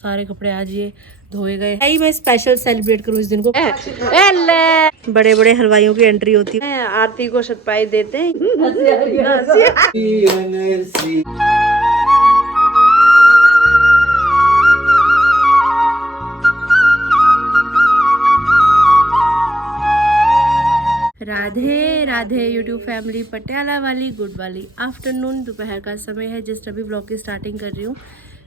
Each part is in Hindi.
सारे कपड़े आज ये धोए गए। आई मैं स्पेशल सेलिब्रेट करूँ इस दिन को। बड़े बड़े हलवाइयों की एंट्री होती है, आरती को सरप्राइज देते हैं। राधे राधे यूट्यूब फैमिली, पटियाला वाली गुड वाली आफ्टरनून, दोपहर का समय है। जस्ट अभी ब्लॉग की स्टार्टिंग कर रही हूँ।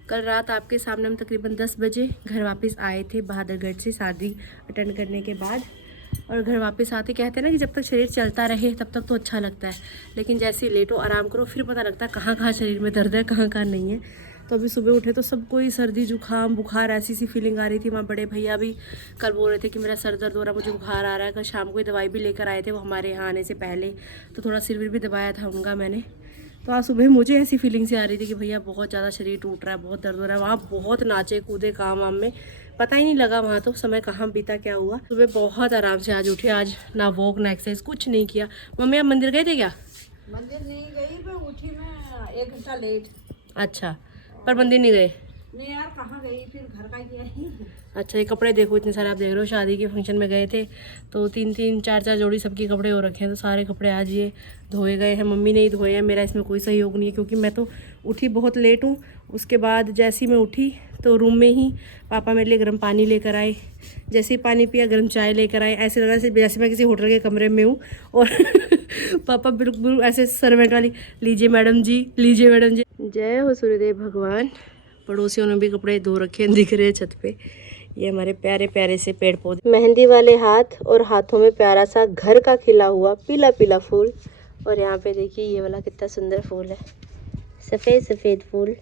कल रात आपके सामने हम तकरीबन 10 बजे घर वापस आए थे बहादुरगढ़ से शादी अटेंड करने के बाद। और घर वापस आते कहते हैं ना कि जब तक शरीर चलता रहे तब तक तो अच्छा लगता है, लेकिन जैसे ही लेटो आराम करो फिर पता लगता है कहाँ कहाँ शरीर में दर्द है, कहाँ कहाँ नहीं है। तो अभी सुबह उठे तो सबको ही सर्दी जुकाम बुखार ऐसी सी फीलिंग आ रही थी। वहाँ बड़े भैया भी कल बोल रहे थे कि मेरा सर दर्द हो रहा है, मुझे बुखार आ रहा है। कल शाम को ही दवाई भी लेकर आए थे वो हमारे यहाँ आने से पहले, तो थोड़ा सिर भी दबाया था उनका मैंने। तो आज सुबह मुझे ऐसी फीलिंग से आ रही थी कि भैया बहुत ज़्यादा शरीर टूट रहा है, बहुत दर्द हो रहा है। वहाँ बहुत नाचे कूदे काम वाम में, पता ही नहीं लगा वहाँ तो समय कहाँ बीता क्या हुआ। सुबह बहुत आराम से आज उठे, आज ना वॉक ना एक्सरसाइज कुछ नहीं किया। मम्मी आप मंदिर गए थे क्या? मंदिर नहीं गई, मैं उठी मैं 1 घंटा लेट। अच्छा, पर मंदिर नहीं गए? नहीं यार, कहाँ गई, फिर घर का किया ही। अच्छा, ये कपड़े देखो इतने सारे आप देख रहे हो। शादी के फंक्शन में गए थे तो 3-3 4-4 जोड़ी सबके कपड़े हो रखे हैं, तो सारे कपड़े आज ये धोए गए हैं। मम्मी ने ही धोए हैं, मेरा इसमें कोई सहयोग नहीं है क्योंकि मैं तो उठी बहुत लेट हूँ। उसके बाद जैसे ही मैं उठी तो रूम में ही पापा मेरे लिए गर्म पानी लेकर आए। जैसे ही पानी पिया गर्म चाय लेकर आए। ऐसे लगा जैसे मैं किसी होटल के कमरे में हूँ और पापा बिल्कुल ऐसे सर्वेंट वाली, लीजिए मैडम जी, लीजिए मैडम जी। जय हो सूर्यदेव भगवान। पड़ोसियों ने भी कपड़े धो रखे हैं, दिख रहे हैं छत पे। ये हमारे प्यारे प्यारे से पेड़ पौधे, मेहंदी वाले हाथ और हाथों में प्यारा सा घर का खिला हुआ पीला पीला फूल। और यहाँ पे देखिए ये वाला कितना सुंदर फूल है, सफेद सफेद फूल।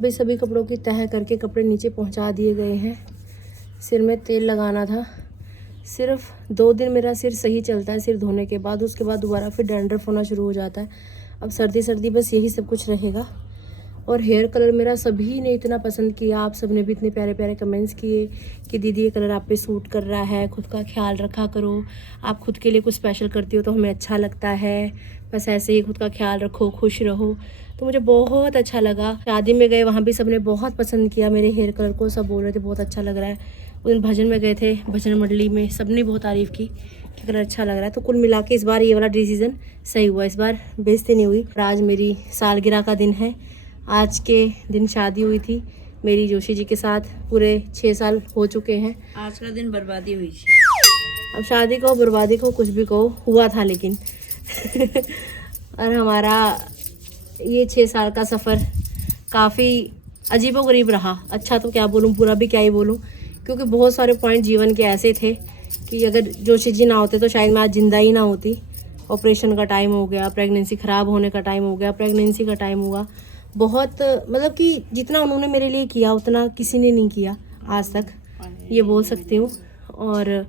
अभी सभी कपड़ों की तह करके कपड़े नीचे पहुँचा दिए गए हैं। सिर में तेल लगाना था। सिर्फ 2 दिन मेरा सिर सही चलता है सिर धोने के बाद, उसके बाद दोबारा फिर डैंड्रफ होना शुरू हो जाता है। अब सर्दी सर्दी बस यही सब कुछ रहेगा। और हेयर कलर मेरा सभी ने इतना पसंद किया, आप सब ने भी इतने प्यारे प्यारे कमेंट्स किए कि दीदी ये कलर आप पे सूट कर रहा है, खुद का ख्याल रखा करो, आप खुद के लिए कुछ स्पेशल करती हो तो हमें अच्छा लगता है, बस ऐसे ही खुद का ख्याल रखो, खुश रहो। तो मुझे बहुत अच्छा लगा। शादी में गए वहाँ भी सब ने बहुत पसंद किया मेरे हेयर कलर को, सब बोल रहे थे बहुत अच्छा लग रहा है। उस दिन भजन में गए थे, भजन मंडली में सब ने बहुत तारीफ़ की कि कलर अच्छा लग रहा है। तो कुल मिला के इस बार ये वाला डिसीज़न सही हुआ, इस बार बेइज्जती नहीं हुई। आज मेरी सालगिरह का दिन है। आज के दिन शादी हुई थी मेरी जोशी जी के साथ, पूरे 6 साल हो चुके हैं। आज का दिन बर्बादी हुई थी। अब शादी कहो बर्बादी कहो कुछ भी कहो, हुआ था लेकिन और हमारा ये 6 साल का सफ़र काफ़ी अजीबोगरीब रहा। अच्छा तो क्या बोलूँ, बुरा भी क्या ही बोलूँ, क्योंकि बहुत सारे पॉइंट जीवन के ऐसे थे कि अगर जोशी जी ना होते तो शायद मैं आज जिंदा ही ना होती। ऑपरेशन का टाइम हो गया, प्रेगनेंसी ख़राब होने का टाइम हो गया, प्रेगनेंसी का टाइम हुआ। बहुत मतलब कि जितना उन्होंने मेरे लिए किया उतना किसी ने नहीं किया आज तक, ये बोल सकती हूँ। और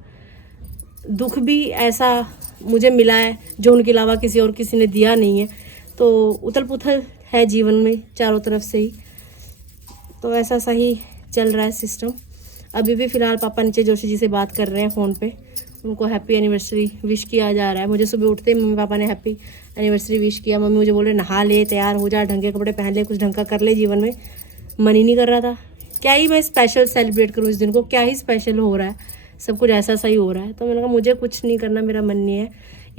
दुख भी ऐसा मुझे मिला है जो उनके अलावा किसी और किसी ने दिया नहीं है। तो उथल पुथल है जीवन में चारों तरफ से ही, तो ऐसा सही चल रहा है सिस्टम। अभी भी फ़िलहाल पापा नीचे जोशी जी से बात कर रहे हैं फ़ोन पे, उनको हैप्पी एनिवर्सरी विश किया जा रहा है। मुझे सुबह उठते मम्मी पापा ने हैप्पी एनिवर्सरी विश किया। मम्मी मुझे बोल रहे नहा ले, तैयार हो जा, ढंग के कपड़े पहन ले, कुछ ढंग का कर ले जीवन में। मन ही नहीं कर रहा था, क्या ही मैं स्पेशल सेलिब्रेट करूँ इस दिन को, क्या ही स्पेशल हो रहा है, सब कुछ ऐसा सही हो रहा है। तो मैंने कहा मुझे कुछ नहीं करना, मेरा मन नहीं है।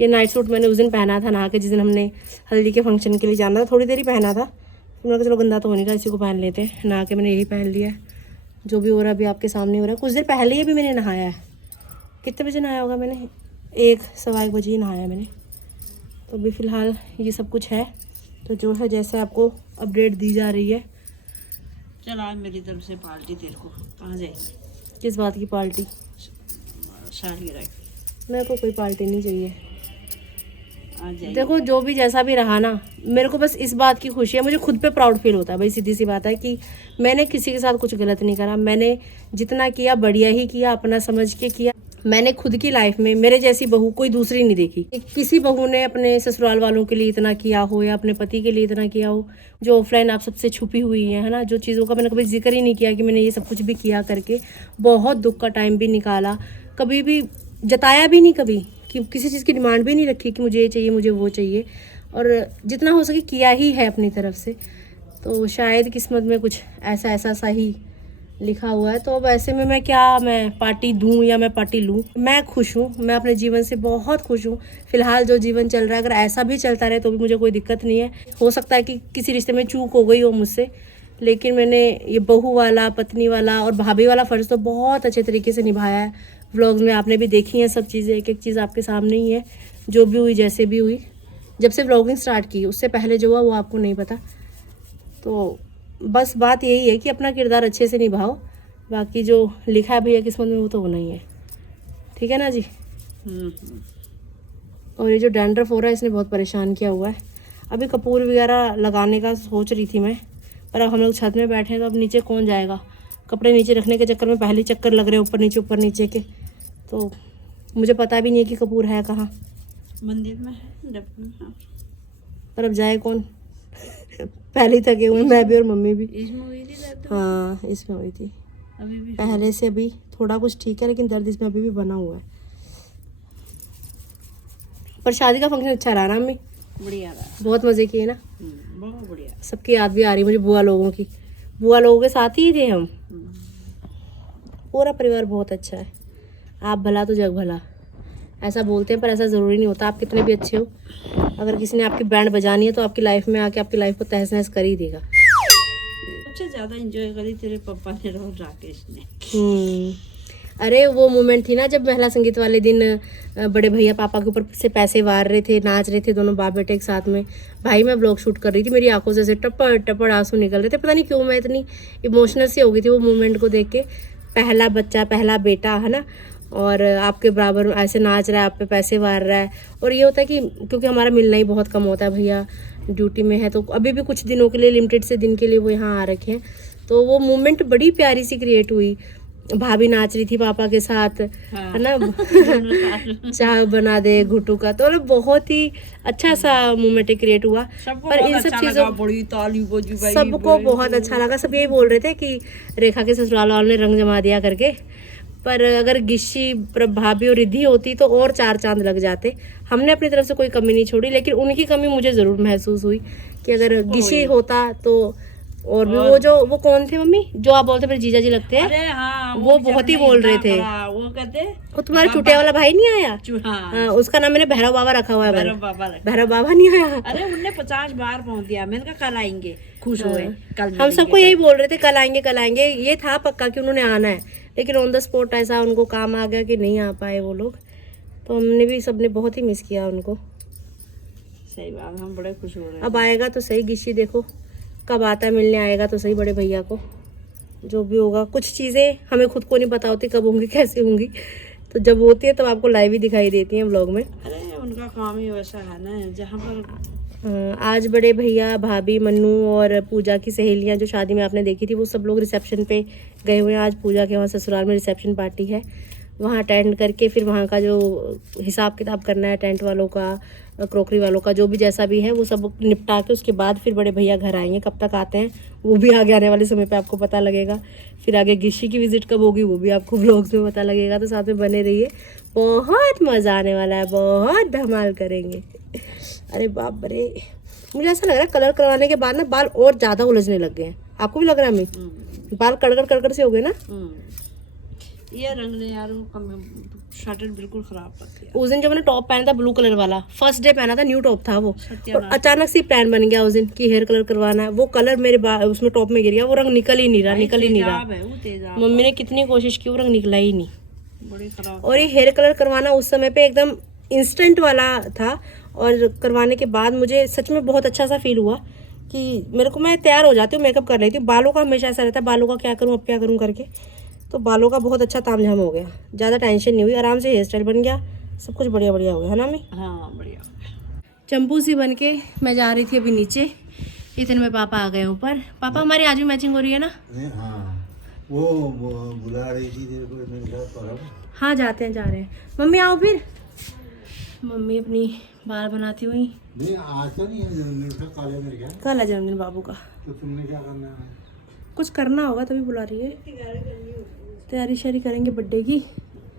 ये नाइट सूट मैंने उस दिन पहना था नहा के, जिस दिन हमने हल्दी के फंक्शन के लिए जाना था, थोड़ी देर ही पहना था। तो मैंने कहा चलो गंदा तो होने का, इसी को पहन लेते हैं। नहा के मैंने यही पहन लिया है, जो भी हो रहा है अभी आपके सामने हो रहा है। कुछ देर पहले ही भी मैंने नहाया है। कितने बजे नहाया होगा मैंने? 1-1:15 बजे ही नहाया मैंने। तो अभी फ़िलहाल ये सब कुछ है, तो जो है जैसे आपको अपडेट दी जा रही है। चल आज मेरी तरफ से पार्टी तेरे को। कहाँ जाएगी? किस बात की पार्टी? सालगिरह की। मेरे को कोई पार्टी नहीं चाहिए। आज जाएगी। देखो जो भी जैसा भी रहा ना, मेरे को बस इस बात की खुशी है, मुझे खुद पे प्राउड फील होता है भाई। सीधी सी बात है कि मैंने किसी के साथ कुछ गलत नहीं करा, मैंने जितना किया बढ़िया ही किया, अपना समझ के किया। मैंने खुद की लाइफ में मेरे जैसी बहू कोई दूसरी नहीं देखी। किसी बहू ने अपने ससुराल वालों के लिए इतना किया हो या अपने पति के लिए इतना किया हो, जो ऑफलाइन आप सबसे छुपी हुई है ना, जो चीज़ों का मैंने कभी जिक्र ही नहीं किया कि मैंने ये सब कुछ भी किया करके। बहुत दुख का टाइम भी निकाला, कभी भी जताया भी नहीं कभी कि किसी चीज़ की डिमांड भी नहीं रखी कि मुझे ये चाहिए, मुझे वो चाहिए, और जितना हो सके किया ही है अपनी तरफ से। तो शायद किस्मत में कुछ ऐसा सा ही लिखा हुआ है। तो अब ऐसे में मैं पार्टी दूं या मैं पार्टी लूं? मैं खुश हूं, मैं अपने जीवन से बहुत खुश हूं। फिलहाल जो जीवन चल रहा है, अगर ऐसा भी चलता रहे तो भी मुझे कोई दिक्कत नहीं है। हो सकता है कि किसी रिश्ते में चूक हो गई हो मुझसे, लेकिन मैंने ये बहू वाला, पत्नी वाला और भाभी वाला फ़र्ज़ तो बहुत अच्छे तरीके से निभाया है। व्लॉग्स में आपने भी देखी हैं सब चीज़ें, एक एक चीज़ आपके सामने ही है, जो भी हुई जैसे भी हुई। जब से व्लॉगिंग स्टार्ट की, उससे पहले जो हुआ वो आपको नहीं पता। तो बस बात यही है कि अपना किरदार अच्छे से निभाओ, बाकी जो लिखा है भैया किस्मत में वो तो होना ही है। ठीक है ना जी? और ये जो डैंड्रफ हो रहा है इसने बहुत परेशान किया हुआ है। अभी कपूर वगैरह लगाने का सोच रही थी मैं, पर अब हम लोग छत में बैठे हैं तो अब नीचे कौन जाएगा। कपड़े नीचे रखने के चक्कर में पहले ही चक्कर लग रहे हैं ऊपर नीचे के। तो मुझे पता भी नहीं है कि कपूर है कहाँ। मंदिर में है, डब्बे में। हाँ। पर अब जाए कौन पहले ही थके हुए, मैं भी और मम्मी भी। इसमें हुई थी दर्द? हाँ, इसमें हुई थी अभी भी पहले से। अभी थोड़ा कुछ ठीक है, लेकिन दर्द इसमें अभी भी बना हुआ है। पर शादी का फंक्शन अच्छा रहा ना मम्मी? बढ़िया रहा। बहुत मज़े किए ना? बहुत बढ़िया। सबकी याद भी आ रही मुझे, बुआ लोगों की। बुआ लोगों के साथ ही थे हम। पूरा परिवार बहुत अच्छा है। आप भला तो जग भला, ऐसा बोलते हैं, पर ऐसा ज़रूरी नहीं होता। आप कितने भी अच्छे हो, अगर किसी ने आपकी बैंड बजानी है तो आपकी लाइफ में आके आपकी लाइफ को तहस नहस कर ही देगा। सबसे ज़्यादा एंजॉय करी तेरे पापा ने और राकेश ने। अरे वो मोमेंट थी ना जब महिला संगीत वाले दिन बड़े भैया पापा के ऊपर से पैसे वार रहे थे, नाच रहे थे दोनों बाप बेटे एक साथ में। भाई मैं ब्लॉग शूट कर रही थी, मेरी आंखों से ऐसे टपड़ टपड़ आंसू निकल रहे थे। पता नहीं क्यों मैं इतनी इमोशनल सी हो गई थी वो मोमेंट को देख के। पहला बच्चा, पहला बेटा है ना, और आपके बराबर ऐसे नाच रहा है, आप पे पैसे वार रहा है। और ये होता है कि क्योंकि हमारा मिलना ही बहुत कम होता है, भैया ड्यूटी में है, तो अभी भी कुछ दिनों के लिए, लिमिटेड से दिन के लिए वो यहाँ आ रखे हैं। तो वो मोमेंट बड़ी प्यारी सी क्रिएट हुई। भाभी नाच रही थी पापा के साथ, है ना चाय बना दे घुटू का, तो बहुत ही अच्छा सा मोमेंट क्रिएट हुआ। पर इन सब चीज़ों बड़ी ताली बजी भाई, सबको बहुत अच्छा लगा। सब यही बोल रहे थे कि रेखा के ससुराल वालों ने रंग जमा दिया करके। पर अगर गिशी, भाभी और रिद्धि होती तो और 4 चांद लग जाते। हमने अपनी तरफ से कोई कमी नहीं छोड़ी, लेकिन उनकी कमी मुझे ज़रूर महसूस हुई कि अगर गिशी होता तो। और भी वो कौन थे मम्मी जो आप बोलते मेरे जीजा जी लगते हैं? अरे हाँ, वो बहुत ही बोल रहे थे। वो कहते वो तुम्हारा चुटिया वाला भाई नहीं आया? हाँ, उसका नाम मैंने भैरव बाबा रखा हुआ है। भैरव बाबा रखा। भैरव बाबा नहीं आया। अरे उनने 50 बार पहुंच दिया। मैंने कहा कल आएंगे, खुश हुए। कल हम सबको यही बोल रहे थे कल आएंगे कल आएंगे। ये था पक्का कि उन्होंने आना है, लेकिन ऑन द स्पॉट ऐसा उनको काम आ गया कि नहीं आ पाए वो लोग। तो हमने भी सबने बहुत ही मिस किया उनको। सही बात, हम बड़े खुश हो रहे हैं। अब आएगा तो सही गिशी, देखो कब आता है, मिलने आएगा तो सही बड़े भैया को। जो भी होगा, कुछ चीज़ें हमें खुद को नहीं पता होती कब होंगी कैसे होंगी, तो जब होती है तब आपको लाइव ही दिखाई देती हैं व्लॉग में। अरे उनका काम ही वैसा है ना, जहाँ पर आज बड़े भैया, भाभी, मन्नू और पूजा की सहेलियां जो शादी में आपने देखी थी, वो सब लोग रिसेप्शन पे गए हुए हैं। आज पूजा के वहाँ ससुराल में रिसेप्शन पार्टी है, वहाँ अटेंड करके फिर वहाँ का जो हिसाब किताब करना है, टेंट वालों का, क्रोकरी वालों का, जो भी जैसा भी है वो सब निपटा के उसके बाद फिर बड़े भैया घर आएंगे। कब तक आते हैं वो भी आगे आने वाले समय पे आपको पता लगेगा। फिर आगे गिशी की विजिट कब होगी वो भी आपको व्लॉग्स में पता लगेगा। तो साथ में बने रहिए, बहुत मज़ा आने वाला है, बहुत धमाल करेंगे। अरे बाप रे, मुझे ऐसा लग रहा है कलर करवाने के बाद ना बाल और ज़्यादा उलझने लग गए हैं। आपको भी लग रहा है? हमें बाल कड़कड़ से हो गए ना। ये रंग ने यार शर्ट बिल्कुल खराब कर दिया। उस दिन जब मैंने टॉप पहना था ब्लू कलर वाला, फर्स्ट डे पहना था, न्यू टॉप था वो, और अचानक से प्लान बन गया उस दिन कि हेयर कलर करवाना है। वो कलर मेरे उसमें टॉप में गिर गया, वो रंग निकल ही नहीं रहा। मम्मी ने कितनी कोशिश की, वो रंग निकला ही नहीं, बड़ी खराब। और ये हेयर कलर करवाना उस समय पे एकदम इंस्टेंट वाला था, और करवाने के बाद मुझे सच में बहुत अच्छा सा फील हुआ कि मेरे को, मैं तैयार हो जाती हूँ, मेकअप कर रही थी। बालों का हमेशा ऐसा रहता है, बालों का क्या करूँ अब क्या करूँ करके, तो बालों का बहुत अच्छा तामझाम हो गया, ज़्यादा टेंशन नहीं हुई, आराम से हेयर स्टाइल बन गया, सब कुछ बढ़िया बढ़िया हो गया, है ना मम्मी? हाँ बढ़िया। चंपू सी बन के मैं जा रही थी अभी नीचे, इतने में पापा आ गए ऊपर। पापा हमारी आज भी मैचिंग हो रही है ना? हाँ, वो बुला रही थी तेरे को, मैंने कहा परम। हाँ जाते हैं, जा रहे हैं। मम्मी आओ फिर। मम्मी अपनी बाल बनाती हुई। नहीं आज तो नहीं है जन्मदिन का, कल है मेरे ख्याल। कल है जन्मदिन बाबू का। तो तुमने क्या करना है? कुछ करना होगा तभी बुला रही है। तैयारी शारी करेंगे बर्थडे की।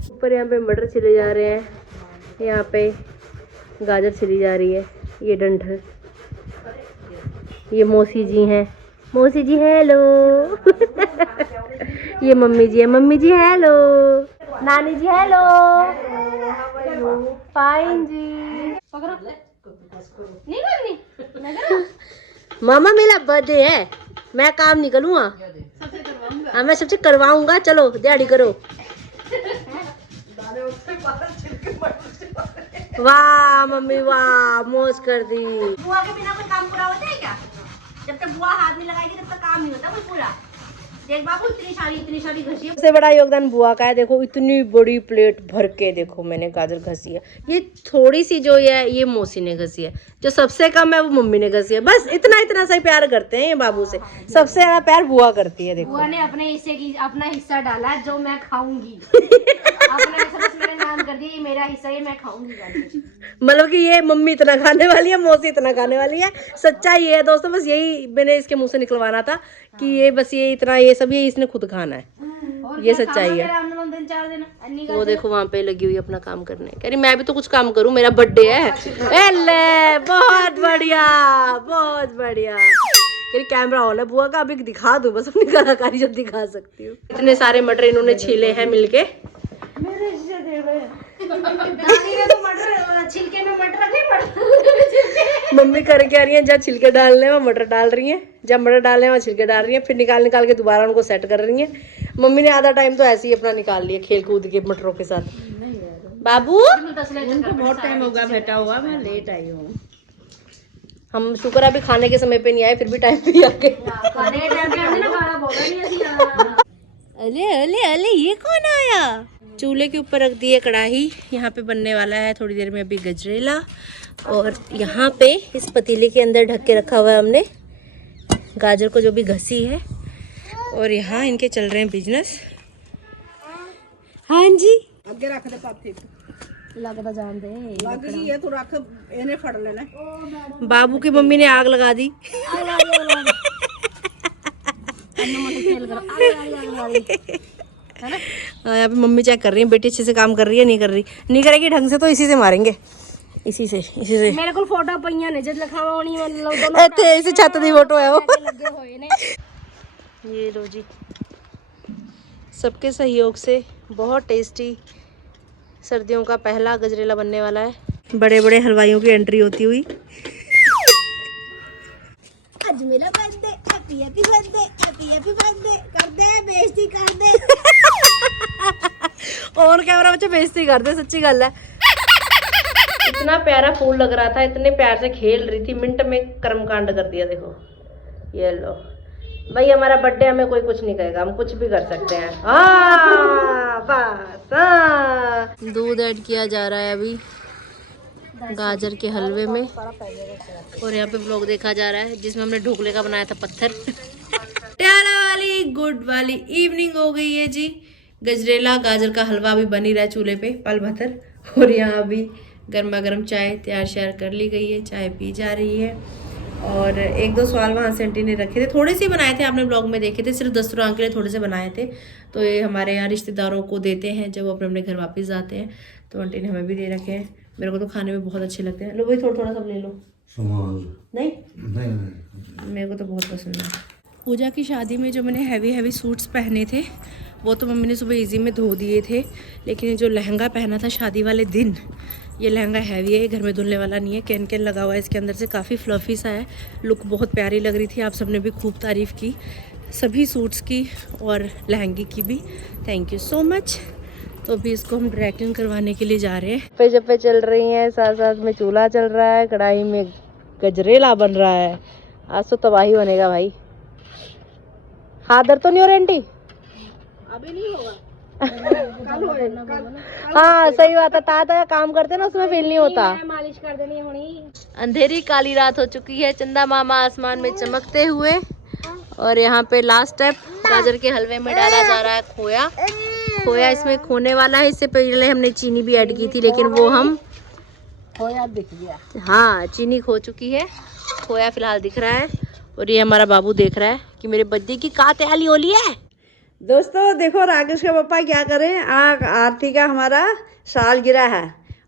ऊपर यहाँ पे मटर छिले जा रहे हैं, यहाँ पे गाजर छिली जा रही है, ये डंठल, ये मौसी जी हैं, मौसी जी हेलो ये मम्मी जी है, मम्मी जी हेलो, नानी जी हेलो, फाइन जी, नहीं करनी मामा मेरा बर्थडे है, मैं काम नहीं करूँगा, हाँ मैं सबसे करवाऊंगा, चलो दिहाड़ी करो। वाह मम्मी वाह, मौज कर दी। बुआ के बिना कोई काम पूरा होता है क्या? जब तक बुआ हाथ नहीं लगाएगी तब तक काम नहीं होता कोई पूरा। देख बाबू इतनी सारी घसी है। सबसे बड़ा योगदान बुआ का है, देखो इतनी बड़ी प्लेट भर के देखो मैंने गाजर घसी है। ये थोड़ी सी जो है ये मौसी ने घसी है, जो सबसे कम है वो मम्मी ने घसी है। बस इतना सा ही प्यार करते हैं ये बाबू से, सबसे ज्यादा प्यार बुआ करती है। देखो बुआ ने अपने हिस्से की अपना हिस्सा डाला जो मैं खाऊंगी अपना हिस्सा बस मेरे नाम कर दिया, ये मेरा हिस्सा, ये मैं खाऊंगी। मतलब कि ये मम्मी इतना खाने वाली है, मौसी इतना खाने वाली है। सच्चाई ये है दोस्तों, बस यही मैंने इसके मुंह से निकलवाना था कि ये बस ये इतना ये सब ये इसने खुद खाना है, ये सच्चाई है। वो देखो वहाँ पे लगी हुई अपना काम करने, कह रही मैं भी तो कुछ काम करूँ, मेरा बर्थडे है। ले बहुत बढ़िया बहुत बढ़िया। कैमरा ऑन है बुआ का, अभी दिखा दूं बस अपनी कलाकारी जब दिखा सकती हूँ। इतने सारे मटर इन्होंने छीले हैं मिलके। मेरे हिस्से दे रहे हैं। तो मटर छिलके में मटर नहीं पड़ता। मम्मी करके आ रही है, जहाँ छिलके डालने वहाँ मटर डाल रही हैं, जब मटर डालने वहाँ छिलके डाल रही हैं, फिर निकाल के दोबारा उनको सेट कर रही हैं। मम्मी ने आधा टाइम तो ऐसे ही अपना निकाल लिया खेल कूद के मटरों के साथ। बाबू उनको बहुत टाइम हो गया बैठा हुआ, मैं लेट आई हूँ। हम शुक्र अभी खाने के समय पे नहीं आए, फिर भी टाइम पे आ गए। अले अले अले ये कौन आया? चूल्हे के ऊपर रख दी है कढ़ाई, यहाँ पे बनने वाला है थोड़ी देर में अभी गजरेला। और यहाँ पे इस पतीले के अंदर ढक के रखा हुआ है हमने गाजर को जो भी घसी है। और यहाँ इनके चल रहे हैं बिजनेस। हाँ जी ਅੱਗੇ ਰੱਖ ਦੇ ਪਾਥੀ लगता जान दे ਲੱਗ ਗਈ ਹੈ, ਤੂੰ ਰੱਖ, ਇਹਨੇ ਫੜ ਲੈਣਾ। बाबू की मम्मी ने आग लगा दी। यहाँ पे मम्मी चेक कर रही है बेटी अच्छे से काम कर रही है, नहीं कर रही, नहीं करेगी ढंग से तो इसी से मारेंगे, इसी से मेरे को फोटो पईया ने जब लिखा हुआ नहीं मतलब इसी छत दी फोटो है वो। ये लो जी, सबके सहयोग से बहुत टेस्टी सर्दियों का पहला गजरेला बनने वाला है। बड़े बड़े हलवाइयों की एंट्री होती हुई। आज मेरा birthday, happy happy birthday, happy happy birthday, कर दे बेइज्जती कर दे। और कैमरा बच्चे बेइज्जती कर दे, सच्ची गल है। इतना प्यारा फूल लग रहा था, इतने प्यार से खेल रही थी, मिनट में कर्मकांड कर दिया। देखो ये लो भाई, हमारा बर्थडे, हमें कोई कुछ नहीं कहेगा, हम कुछ भी कर सकते हैं। बस दूध ऐड किया जा रहा है अभी गाजर के हलवे में। और यहाँ पे व्लॉग देखा जा रहा है जिसमें हमने ढोकले का बनाया था पत्थर। प्यारा वाली गुड वाली इवनिंग हो गई है जी। गजरेला गाजर का हलवा भी बनी रहा है चूल्हे पे पल भतर। और यहाँ अभी गर्मा गर्म चाय तैयार श्यार कर ली गई है, चाय पी जा रही है। और एक दो सवाल वहाँ से आंटी ने रखे थे, थोड़े से बनाए थे, आपने ब्लॉग में देखे थे, सिर्फ 10 रुपये के लिए थोड़े से बनाए थे। तो ये हमारे यहाँ रिश्तेदारों को देते हैं जब वो अपने अपने घर वापस जाते हैं, तो आंटी ने हमें भी दे रखे हैं। मेरे को तो खाने में बहुत अच्छे लगते हैं। लो भाई थोड़ा थोड़ा सब ले लो। नहीं मेरे को तो बहुत पसंद है। पूजा की शादी में जो मैंने हैवी सूट्स पहने थे वो तो मम्मी ने सुबह इजी में धो दिए थे, लेकिन जो लहंगा पहना था शादी वाले दिन, ये लहंगा हैवी है, घर में धुलने वाला नहीं है। कैन कैन लगा हुआ है इसके अंदर से, काफ़ी फ्लफी सा है, लुक बहुत प्यारी लग रही थी। आप सबने भी खूब तारीफ़ की सभी सूट्स की और लहंगे की भी, थैंक यू सो मच। तो अभी इसको हम ड्राई क्लीन करवाने के लिए जा रहे हैं। पे जब पे चल रही हैं, साथ साथ में चूल्हा चल रहा है, कढ़ाई में गजरेला बन रहा है। आज तो तबाही बनेगा भाई। हाथ दर्द तो नहीं हो रहा आंटी? अभी नहीं होगा, हाँ सही बात है, ताजा काम करते ना उसमें फील नहीं होता। मालिश कर देनी होनी। अंधेरी काली रात हो चुकी है, चंदा मामा आसमान में चमकते हुए। और यहाँ पे लास्ट स्टेप गाजर के हलवे में डाला जा रहा है खोया। खोया इसमें खोने वाला है, इससे पहले हमने चीनी भी ऐड की थी, लेकिन वो हम खोया दिख गया। हाँ चीनी खो चुकी है, खोया फिलहाल दिख रहा है। और ये हमारा बाबू देख रहा है कि मेरे बर्थडे की का तैयारी हो रही है। दोस्तों देखो राकेश के पापा क्या करें, आरती का हमारा साल गिरा है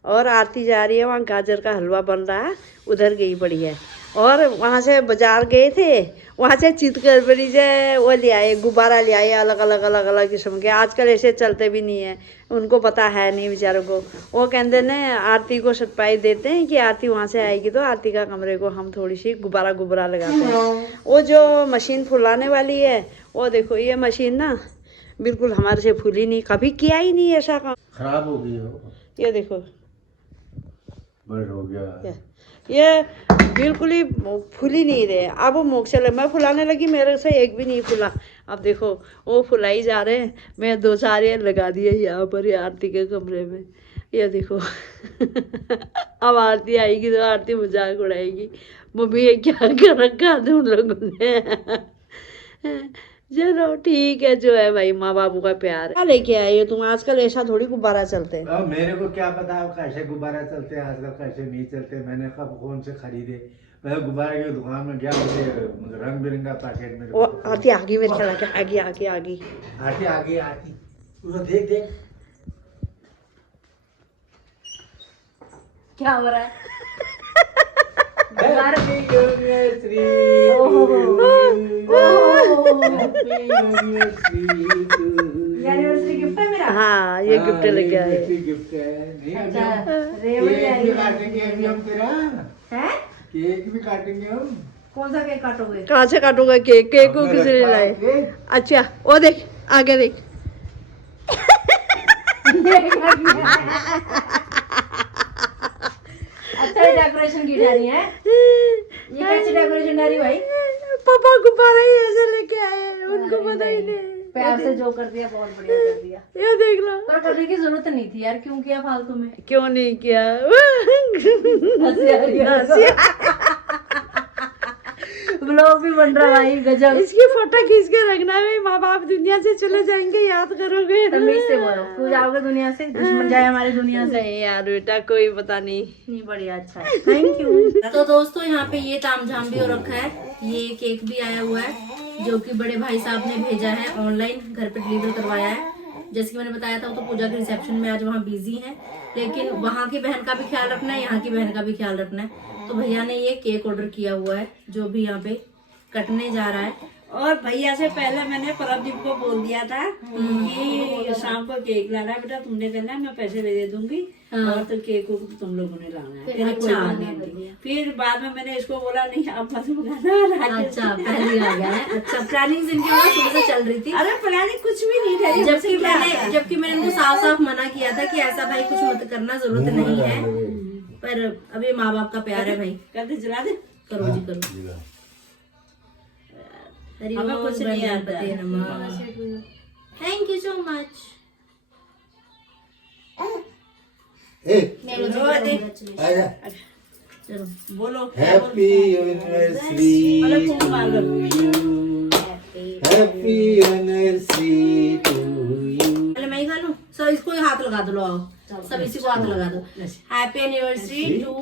और आरती जा रही है, वहाँ गाजर का हलवा बन रहा है, उधर गई पड़ी है। और वहाँ से बाजार गए थे, वहाँ से चितकर बड़ी से वो ले आए, गुब्बारा ले आए, अलग अलग अलग अलग किस्म के। आजकल ऐसे चलते भी नहीं है, उनको पता है नहीं बेचारों को। वो कहते ने आरती को सतपाई देते हैं कि आरती वहाँ से आएगी तो आरती का कमरे को हम थोड़ी सी गुब्बारा लगाते हैं। वो जो मशीन फुलाने वाली है, वो देखो ये मशीन ना बिल्कुल हमारे से फूली नहीं, कभी किया ही नहीं ऐसा काम। खराब हो गई हो, ये देखो बर्ड हो गया। ये बिल्कुल ही फूली नहीं रहे। अब वो मुख से मैं फुलाने लगी, मेरे से एक भी नहीं फुला। अब देखो वो फुलाई जा रहे हैं, मैं 2-4 ये लगा दिए यहाँ पर, ये आरती के कमरे में। ये देखो अब आरती आएगी तो आरती मजाक उड़ाएगी, मम्मी ये क्या कर रखा है तुम लोगों ने। चलो ठीक है, जो है भाई माँ बापू का प्यार है। क्या लेके आए हो तुम? आजकल ऐसा थोड़ी गुब्बारा चलते हैं। अब मेरे को क्या पता अब कैसे गुब्बारा चलते हैं आजकल, कैसे नहीं चलते। मैंने कब कौन से खरीदे, मैं गुब्बारे की दुकान में गया, मुझे रंग बिरंगा पैकेट मेरे वो को। आरती आगे मेरे ख्याल आगे आगे आगे आगे आती आगे आती, उसको देख देख क्या हो रहा है? Happy anniversary to you. Anniversary gift है मेरा। हाँ ये गिफ्ट लेके आए। गिफ्ट है। नहीं अभी अच्छा, हम रेवड़ी केक आई भी है। काटेंगे अभी हम तेरा, हैं? केक भी काटेंगे हम। कौन सा केक काटोगे? कहाँ से काटूंगा केक? केक को हमने किसी ने रखा है लाए? केक। अच्छा वो देख आगे देख। अच्छा डेकोरेशन की डाली है। ये कैसी डेकोरेशन डाली भाई? पापा गुब्बारा ही ऐसे लेके आए, उनको पता ही नहीं। प्यार से जो कर दिया बहुत बढ़िया कर दिया। ये देख लो। पर करने की जरूरत नहीं थी यार, क्यों किया फालतू में? क्यों नहीं किया? हंसी आ रही है। ब्लॉग भी बन रहा भाई, गजब। इसकी फोटो खींच के रखना है, माँ बाप दुनिया से चले जाएंगे, याद करोगे। तमीज से बोलो, तू जाओगे दुनिया से, दुश्मन जाए हमारी दुनिया से। नहीं यार बेटा कोई पता नहीं। नहीं बढ़िया, अच्छा है, थैंक यू। तो दोस्तों यहाँ पे ये तामझाम भी हो रखा है, ये केक भी आया हुआ है जो कि बड़े भाई साहब ने भेजा है ऑनलाइन, घर पे डिलीवर करवाया है। जैसे कि मैंने बताया था वो तो पूजा के रिसेप्शन में आज वहाँ बिजी है, लेकिन वहाँ की बहन का भी ख्याल रखना है, यहाँ की बहन का भी ख्याल रखना है। तो भैया ने ये केक ऑर्डर किया हुआ है जो भी यहाँ पे कटने जा रहा है। और भैया से पहले मैंने प्रदीप को बोल दिया था कि शाम को केक लाना है बेटा, तुमने कहना है मैं पैसे दे दूंगी और तो केक को तुम लोगों ने लाना है। फिर कोई बात नहीं। फिर बाद में मैंने इसको बोला नहीं अब मत बुलाना। अच्छा पहले आ गया है। अच्छा प्लानिंग इनकी वहाँ शुरू से चल रही थी। अरे प्लानिंग कुछ भी नहीं था, जबकि मैंने उनको साफ साफ मना किया था कि ऐसा भाई कुछ मत करना, जरूरत नहीं है। पर अभी माँ बाप का प्यार है भाई, कहते जला दे। करो जी करो। हमें कुछ नहीं आता। Thank you so much. आजा, चलो बोलो happy anniversary to you, happy anniversary to you. पहले मैं ही खा लूं। सो इसको ही हाथ लगा दो, लो आओ सब इसी को हाथ लगा दो। Happy anniversary to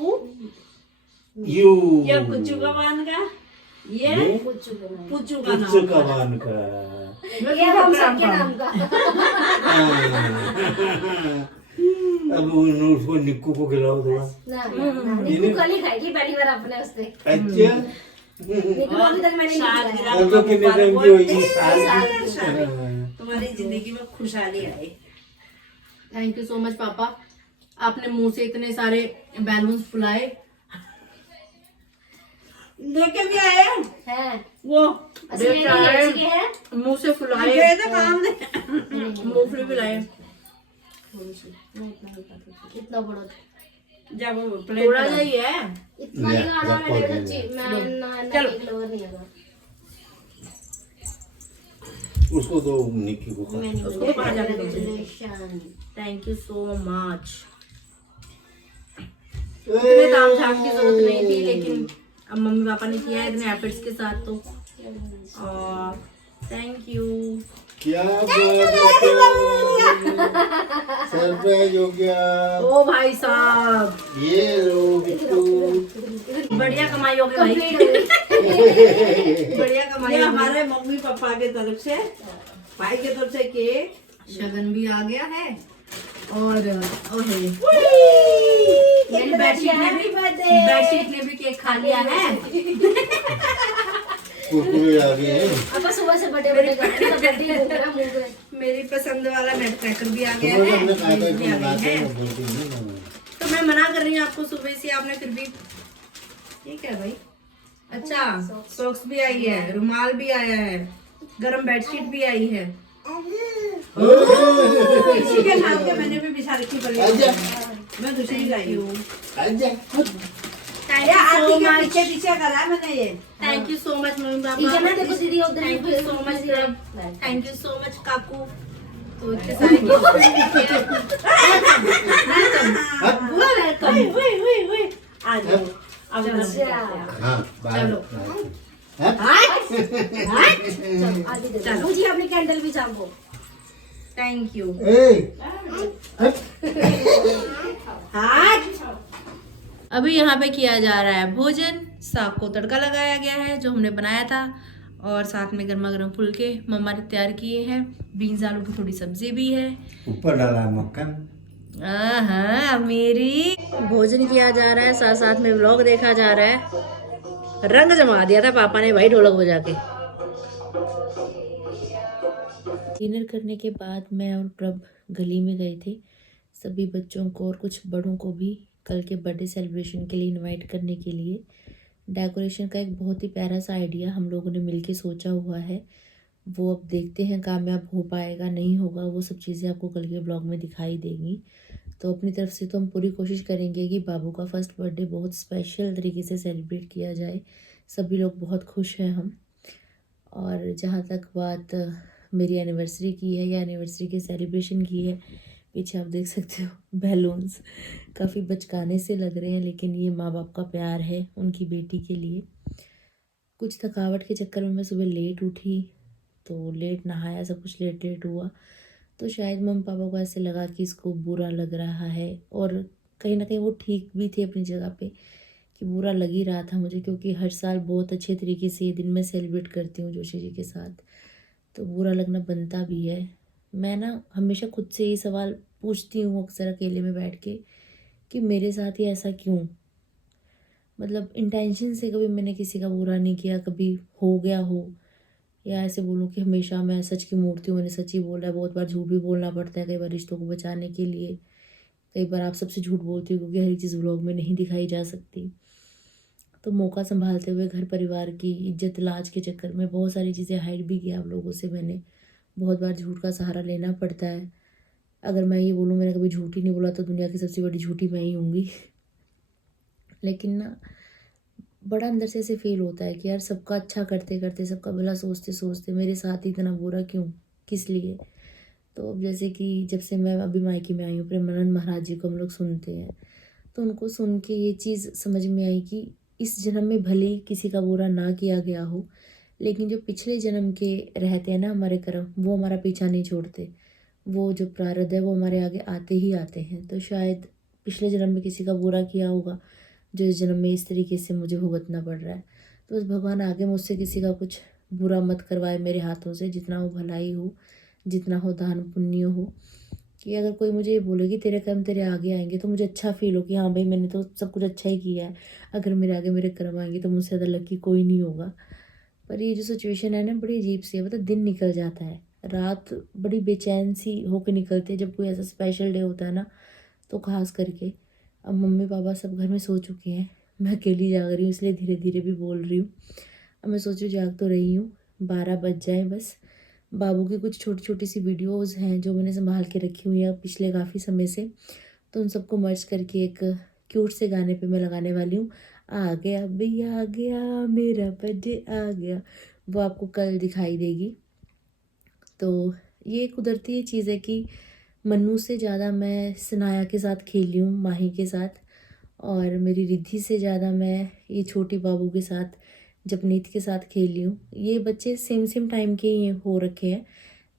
you. ये कुच्चू का मान का, ये पुच्चू का पुच्चू नाम कमान का। ये हम सबके नाम का। अब उसको निक्कू को खिलाओ थोड़ा। निक्कू कल ही खाएगी पहली बार अपने उससे। अच्छा निक्कू अभी तक मैंने नहीं खिलाया। अब तो कितने टाइम की होगी? तुम्हारी जिंदगी में खुशहाली आए। थैंक यू सो मच पापा, आपने मुंह से इतने सारे बैलून्स फुलाए लेके भी आए हैं। वो मुंह से फुलाए, ये तो काम दे। मूंगफली भी लाए। इतना बड़ा जब वो प्लेट थोड़ा सा ही है। इतना ही खाना मैंने बच्ची मैं चलो। एक लोवर नहीं होगा। उसको दो, निक्की को खा। उसको बाहर जाने दो। Congratulations। Thank you so much. इतने तामझाम की जरूरत नहीं थी, लेकिन अब मम्मी पापा ने किया है इतने एफर्ट्स के साथ, तो थैंक यू। क्या सरप्राइज हो गया। ओ भाई साहब ये लो बिट्टू, बढ़िया कमाई होगी भाई। बढ़िया कमाई ये होगी। हमारे मम्मी पापा के तरफ से, भाई के तरफ से केक, शगन भी आ गया है और ओहे मेरी बेडशीट ने भी केक खा लिया है। कुरकुरे आ गए हैं। अब सुबह से बड़े बड़े करते हैं, बर्थडे हो गया मुंह पे। मेरी पसंद वाला नट क्रैकर भी आ गया सुबह है, हमने कहा था केक भी कि आ गई बनाते है। हैं, बोलती नहीं ना। तो मैं मना कर रही हूँ आपको सुबह से, आपने फिर भी ये क्या भाई। अच्छा सॉक्स भी आई है, रुमाल भी आया है, गरम बेडशीट भी आई है। इसी के नाम के मैंने भी बिछा रखी पड़ी है। मैं दूसरी लाई हूँ। पीछे पीछे करा मैंने ये। Thank you so much mummy इतना देखो पापा, दीदी उधर thank you so much, Right. Thank you so much काकू। तो इतने सारे वेलकम। आ जाओ अब अच्छा। हाँ, बाहर। चलो। आगे दे दो। मुझे अपनी कैंडल भी चाहो। Thank you. ए, अभी यहाँ पे किया जा रहा है भोजन। साग को तड़का लगाया गया है जो हमने बनाया था, और साथ में गर्मा गर्म फुलके मम्मा ने तैयार किए हैं। बीन्स आलू की थोड़ी सब्जी भी है। ऊपर डाला मक्खन। हाँ मेरी भोजन किया जा रहा है, साथ साथ में व्लॉग देखा जा रहा है। रंग जमा दिया था पापा ने भाई ढोलक बजा के। डिनर करने के बाद मैं और प्रभ गली में गए थे सभी बच्चों को और कुछ बड़ों को भी कल के बर्थडे सेलिब्रेशन के लिए इनवाइट करने के लिए। डेकोरेशन का एक बहुत ही प्यारा सा आइडिया हम लोगों ने मिलके सोचा हुआ है। वो अब देखते हैं कामयाब हो पाएगा नहीं होगा, वो सब चीज़ें आपको कल के ब्लॉग में दिखाई देंगी। तो अपनी तरफ से तो हम पूरी कोशिश करेंगे कि बाबू का फर्स्ट बर्थडे बहुत स्पेशल तरीके से सेलिब्रेट किया जाए। सभी लोग बहुत खुश हैं हम। और जहाँ तक बात मेरी एनिवर्सरी की है या एनिवर्सरी के सेलिब्रेशन की है, पीछे आप देख सकते हो बैलून्स काफ़ी बचकाने से लग रहे हैं, लेकिन ये माँ बाप का प्यार है उनकी बेटी के लिए। कुछ थकावट के चक्कर में मैं सुबह लेट उठी, तो लेट नहाया, सब कुछ लेट लेट हुआ। तो शायद मम्मी पापा को ऐसे लगा कि इसको बुरा लग रहा है, और कहीं ना कहीं वो ठीक भी थे अपनी जगह पे कि बुरा लग ही रहा था मुझे, क्योंकि हर साल बहुत अच्छे तरीके से ये दिन मैं सेलिब्रेट करती हूँ जोशी जी के साथ, तो बुरा लगना बनता भी है। मैं ना हमेशा खुद से ये सवाल पूछती हूँ अक्सर अकेले में बैठ के कि मेरे साथ ही ऐसा क्यों। मतलब इंटेंशन से कभी मैंने किसी का बुरा नहीं किया, कभी हो गया हो, या ऐसे बोलूँ कि हमेशा मैं सच की मूर्ति हूँ, मैंने सच ही बोला है। बहुत बार झूठ भी बोलना पड़ता है कई बार रिश्तों को बचाने के लिए। कई बार आप सबसे झूठ बोलती हो क्योंकि हर एक चीज़ व्लॉग में नहीं दिखाई जा सकती। तो मौका संभालते हुए घर परिवार की इज्जत लाज के चक्कर में बहुत सारी चीज़ें हाइड भी किया आप लोगों से मैंने। बहुत बार झूठ का सहारा लेना पड़ता है। अगर मैं ये बोलूँ मैंने कभी झूठ ही नहीं बोला तो दुनिया की सबसे बड़ी झूठी मैं ही होंगी। लेकिन ना बड़ा अंदर से ऐसे फील होता है कि यार सबका अच्छा करते करते, सबका भला सोचते सोचते मेरे साथ ही इतना बुरा क्यों, किस लिए। तो अब जैसे कि जब से मैं अभी मायके में आई हूँ, प्रेमानंद महाराज जी को हम लोग सुनते हैं, तो उनको सुन के ये चीज़ समझ में आई कि इस जन्म में भले ही किसी का बुरा ना किया गया हो, लेकिन जो पिछले जन्म के रहते हैं ना हमारे कर्म, वो हमारा पीछा नहीं छोड़ते। वो जो प्रारब्ध है वो हमारे आगे आते ही आते हैं। तो शायद पिछले जन्म में किसी का बुरा किया होगा जो इस जन्म में इस तरीके से मुझे भुगतना पड़ रहा है। तो बस भगवान आगे मुझसे किसी का कुछ बुरा मत करवाए मेरे हाथों से, जितना हो भलाई हो, जितना हो दान पुण्य हो। कि अगर कोई मुझे ये बोले कि तेरे कर्म तेरे आगे आएंगे, तो मुझे अच्छा फील हो कि हाँ भाई मैंने तो सब कुछ अच्छा ही किया है। अगर मेरे आगे मेरे कर्म आएंगे तो मुझसे ज़्यादा लकी कोई नहीं होगा। पर ये जो सिचुएशन है ना बड़ी अजीब सी है। मतलब दिन निकल जाता है, रात बड़ी बेचैन सी होकर निकलती है जब कोई ऐसा स्पेशल डे होता है ना। तो खास करके अब मम्मी पापा सब घर में सो चुके हैं, मैं अकेली जाग रही हूँ, इसलिए धीरे धीरे भी बोल रही हूँ। अब मैं सोच रही हूँ जाग तो रही हूँ, 12 बज जाए बस। बाबू की कुछ छोटी छोटी सी वीडियोस हैं जो मैंने संभाल के रखी हुई हैं पिछले काफ़ी समय से, तो उन सबको मर्ज करके एक क्यूट से गाने पे मैं लगाने वाली हूँ। आ गया भैया आ गया, मेरा बर्थडे आ गया, वो आपको कल दिखाई देगी। तो ये कुदरती चीज़ है कि मन्नू से ज़्यादा मैं सनाया के साथ खेली हूँ, माही के साथ, और मेरी रिद्धि से ज़्यादा मैं ये छोटी बाबू के साथ, जपनीत के साथ खेली हूँ। ये बच्चे सेम सेम टाइम के ही हो रखे हैं,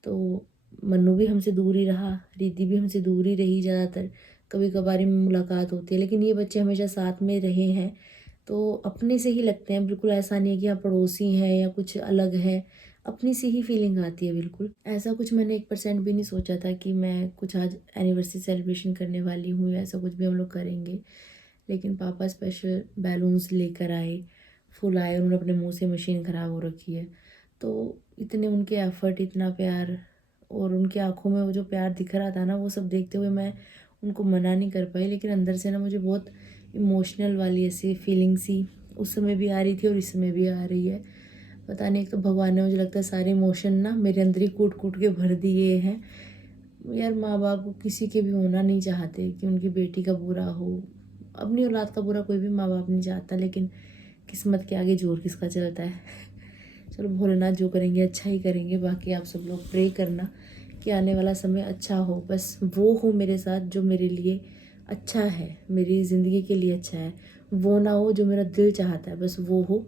तो मन्नू भी हमसे दूर ही रहा, रिद्धि भी हमसे दूर ही रही ज़्यादातर। कभी कभार में मुलाकात होती है, लेकिन ये बच्चे हमेशा साथ में रहे हैं तो अपने से ही लगते हैं। बिल्कुल ऐसा नहीं है कि हाँ पड़ोसी हैं या कुछ अलग है, अपनी सी ही फीलिंग आती है बिल्कुल। ऐसा कुछ मैंने 1% भी नहीं सोचा था कि मैं कुछ आज एनिवर्सरी सेलिब्रेशन करने वाली हूँ या ऐसा कुछ भी हम लोग करेंगे, लेकिन पापा स्पेशल बैलून्स लेकर आए, फुल आए, उन्होंने अपने मुंह से मशीन ख़राब हो रखी है, तो इतने उनके एफ़र्ट, इतना प्यार, और उनकी आँखों में वो जो प्यार दिख रहा था ना, वो सब देखते हुए मैं उनको मना नहीं कर पाई, लेकिन अंदर से ना मुझे बहुत इमोशनल वाली ऐसी फीलिंग सी उस समय भी आ रही थी और इस समय भी आ रही है। पता नहीं, एक तो भगवान ने मुझे लगता है सारे इमोशन ना मेरे अंदर ही कूट कूट के भर दिए हैं। यार माँ बाप को किसी के भी होना नहीं चाहते कि उनकी बेटी का बुरा हो, अपनी औलाद का बुरा कोई भी माँ बाप नहीं चाहता, लेकिन किस्मत के आगे जोर किसका चलता है। चलो भोलेनाथ जो करेंगे अच्छा ही करेंगे, बाकी आप सब लोग प्रे करना कि आने वाला समय अच्छा हो, बस वो हो मेरे साथ जो मेरे लिए अच्छा है, मेरी ज़िंदगी के लिए अच्छा है, वो ना हो जो मेरा दिल चाहता है, बस वो हो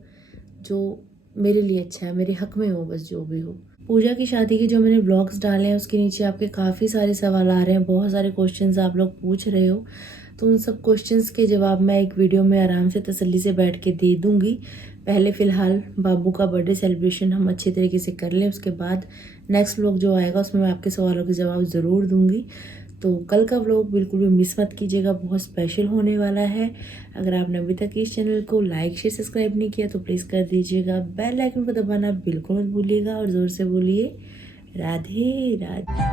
जो मेरे लिए अच्छा है, मेरे हक में हो, बस जो भी हो। पूजा की शादी के जो मैंने ब्लॉग्स डाले हैं उसके नीचे आपके काफ़ी सारे सवाल आ रहे हैं, बहुत सारे क्वेश्चंस आप लोग पूछ रहे हो, तो उन सब क्वेश्चंस के जवाब मैं एक वीडियो में आराम से तसल्ली से बैठ के दे दूँगी। पहले फ़िलहाल बाबू का बर्थडे सेलिब्रेशन हम अच्छे तरीके से कर लें, उसके बाद नेक्स्ट व्लॉग जो आएगा उसमें मैं आपके सवालों के जवाब ज़रूर दूँगी। तो कल का व्लॉग बिल्कुल भी मिस मत कीजिएगा, बहुत स्पेशल होने वाला है। अगर आपने अभी तक इस चैनल को लाइक शेयर सब्सक्राइब नहीं किया तो प्लीज़ कर दीजिएगा, बेल आइकन को दबाना बिल्कुल मत भूलिएगा और ज़ोर से बोलिए राधे राधे।